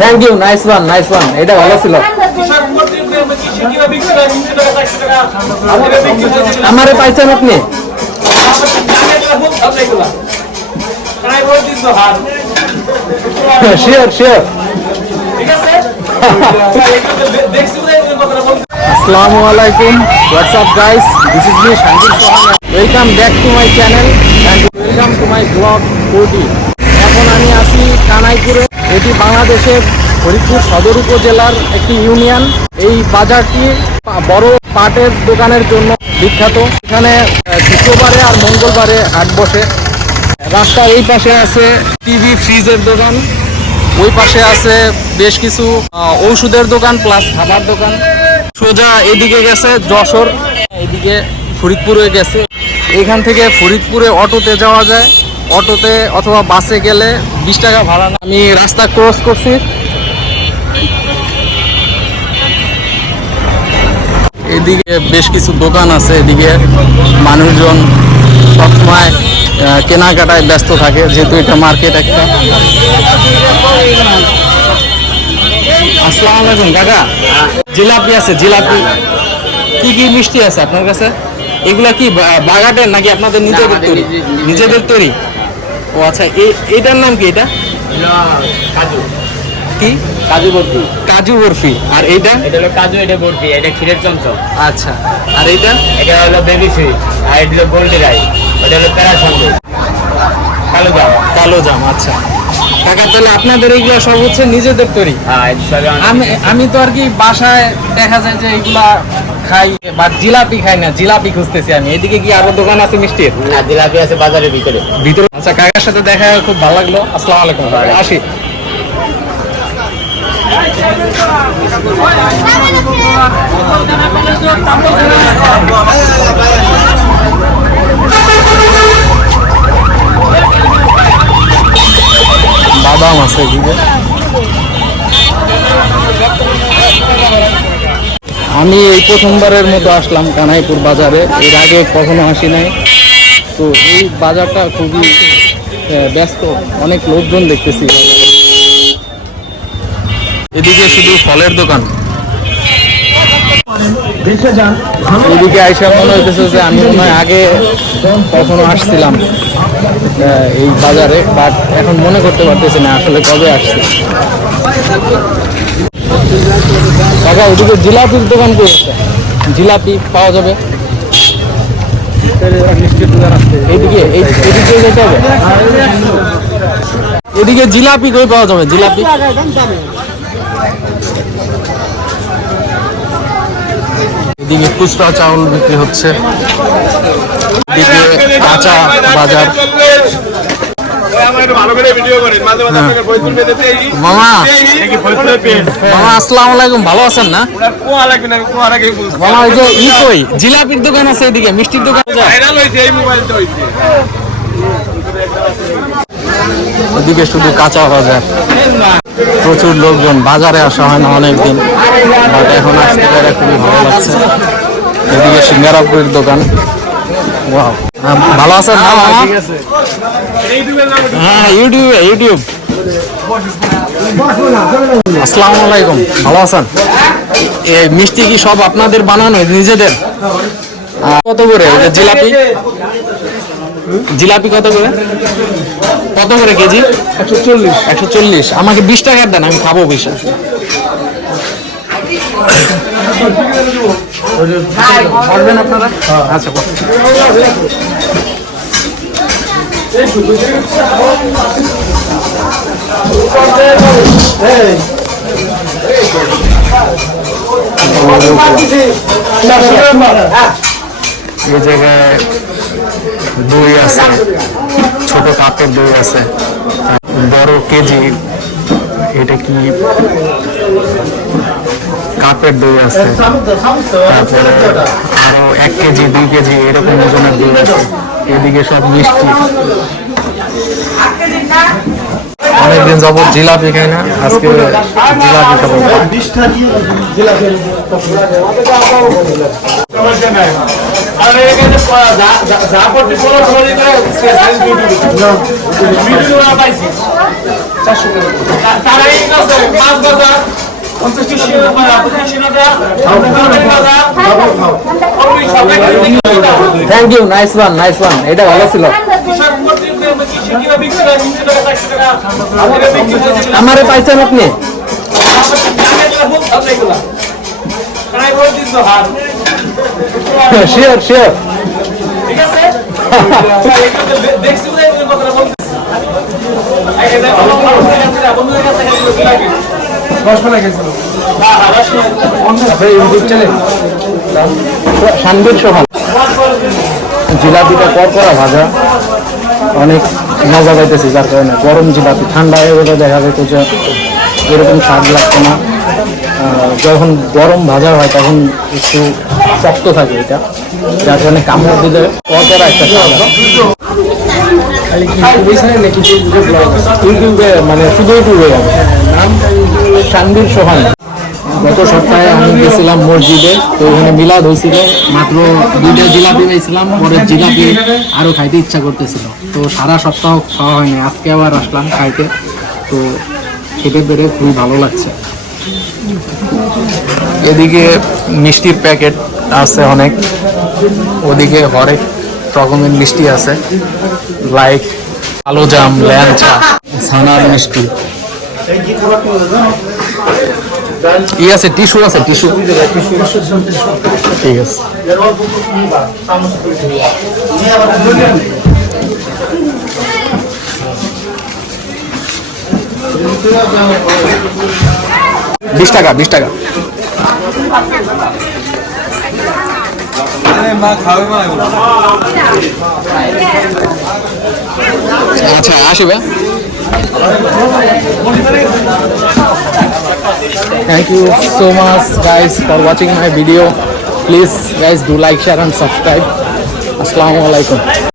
Thank you nice one nice one এটা ভালো ছিল। আমারে পাইছেন আপনি? Sure sure WhatsApp guys this is me my channel and to my blog এখন আমি আছি কানাইপুরে। এটি বাংলাদেশের ফরিদপুর সদর উপজেলার একটি ইউনিয়ন। এই বাজারটি বড় পাটের দোকানের জন্য বিখ্যাত। এখানে শুক্রবারে আর মঙ্গলবারে হাট বসে। রাস্তার এই পাশে আছে টিভি, ফ্রিজের দোকান। ওই পাশে আছে বেশ কিছু ওষুধের দোকান প্লাস খাবার দোকান। সোজা এদিকে গেছে যশোর, এদিকে ফরিদপুরে গেছে। এখান থেকে ফরিদপুরে অটোতে যাওয়া যায়। অটোতে অথবা বাসে গেলে বিশ টাকা ভাড়া নেয়। আমি রাস্তা ক্রস করছি। এদিকে বেশ কিছু দোকান আছে এদিকে মানুষজন সবসময় কেনাকাটায় ব্যস্ত থাকে যেহেতু এটা মার্কেট একটা। আসসালামু আলাইকুম কাকা। জিলাপি আছে জিলাপি। কি কি মিষ্টি আছে আপনার কাছে? এগুলা কি বাগাটের নাকি আপনাদের নিজেদের তৈরি? নিজেদের তৈরি? ও আচ্ছা এটার নাম কি এটা? কাজু। কি? কাজু বরফি। কাজু বরফি। আর এইটা? এটা হলো কাজু এটা বরফি এটা ক্ষীরের চমচম। আচ্ছা আর এইটা? এটা হলো বেবি সুইট আর এটা হলো গোল্ডি রাই এটা হলো প্যারা সন্দেশ কালো জাম। কালো জাম আচ্ছা। কাকা তাহলে আপনাদের এইগুলা সব হচ্ছে নিজেদের তৈরি? হ্যাঁ এটা আমি আমি তো আর কি বাসায় দেখা যায় যে এগুলা খাই বা জিলাপি খাই না জিলাপি খুঁজতেছি আমি। এদিকে কি আরও দোকান আছে মিষ্টির? না জিলাপি আছে বাজারের ভিতরে। ভিতরে আচ্ছা কাকার সাথে দেখা খুব ভালো লাগল। আসসালামু আলাইকুম আসি। বাদাম আছে এদিকে। আমি এই প্রথমবারের মতো আসলাম কানাইপুর বাজারে। এর আগে কখনো আসি নাই। তো এই বাজারটা খুবই ব্যস্ত। অনেক লোকজন দেখতেছি। এদিকে শুধু ফলের দোকান। এদিকে আইসা মনে হইতেছে যে আমি মনে হয় আগে কখনো আসছিলাম এই বাজারে। বাট এখন মনে করতে পারতেছি না আসলে কবে আসছি। কাকা ওদিকে জিলাপির দোকান কই আছে? জিলাপি পাওয়া যাবে। এইদিকে এই এদিকে যেতে হবে? এদিকে জিলাপি কই পাওয়া যাবে? জিলাপি? এদিকে খুচরা চাউল বিক্রি হচ্ছে। এদিকে কাঁচা বাজার। মামা মামা আসসালামু আলাইকুম। ভালো আছেন না? মামা ওই যে ই কই? জিলাপির দোকান আছে এদিকে মিষ্টির দোকান? এদিকে শুধু কাঁচা বাজার। প্রচুর লোকজন বাজারে আসা হয় না অনেকদিন। বাট এখন আসতে পারে খুবই ভালো লাগছে। এদিকে সিঙ্গারাপুরের দোকান। ওয়াও ভালো আছেন? না মামা হ্যাঁ। ইউটিউবে ইউটিউব আসসালামু আলাইকুম। ভালো আছেন? এই মিষ্টি কি সব আপনাদের বানানো নিজেদের? কত করে? জিলাপি? জিলাপি কত করে? কত করে কেজি? একশো চল্লিশ। একশো চল্লিশ। আমাকে বিশ টাকার দেন আমি খাব বেশি। পারবেন আপনারা আচ্ছা করুন। এই জায়গায় দই আছে ছোট কাপের দই আছে বড় কেজি এটা কি কাপের দই আছে তারপরে আরও এক কেজি দুই কেজি এরকম ওজনের দই আছে এদিকে সব মিষ্টি অনেকদিন যাবত জিলাপি খাই না আজকে জিলাপি খাব তারা এই মাছ বাজার পঞ্চাশ টাকা পঁচিশ টাকা thank you nice one nice one এটা ভালো ছিল। আমারে পাইছেন আপনি? শিওর শিওর জিলাপিটা কর করা ভাজা। অনেক মজা পাইতেছি, যার কারণে গরম জিলাপি। ঠান্ডা হয়ে গেলে দেখা যেত যে এরকম স্বাদ লাগতো না। যখন গরম ভাজা হয়, তখন একটু শক্ত থাকে এটা। যার কারণে কামড় দিলে। কর করা একটা ইউটিউবে মানে শুধু ইউটিউবে নাম সোহান। গত সপ্তাহে আমি গেছিলাম মসজিদে তো ওখানে মিলাদ হয়েছিল। মাত্র দুইটা জিলাপি পেয়েছিলাম পরে জিলাপি আরও খাইতে ইচ্ছা করতেছিল। তো সারা সপ্তাহ খাওয়া হয়নি আজকে আবার আসলাম খাইতে। তো খেতে পেরে খুবই ভালো লাগছে। এদিকে মিষ্টির প্যাকেট আছে অনেক। ওদিকে হরেক। রকমের মিষ্টি আছে। লাইক কালো জাম, ল্যাংচা ছানার মিষ্টি। ই আছে, টিস্যু আছে, টিস্যু। ঠিক আছে। বিশ টাকা বিশ টাকা। আচ্ছা আসবে thank you so much guys for watching my video please guys do like share and subscribe assalamu alaikum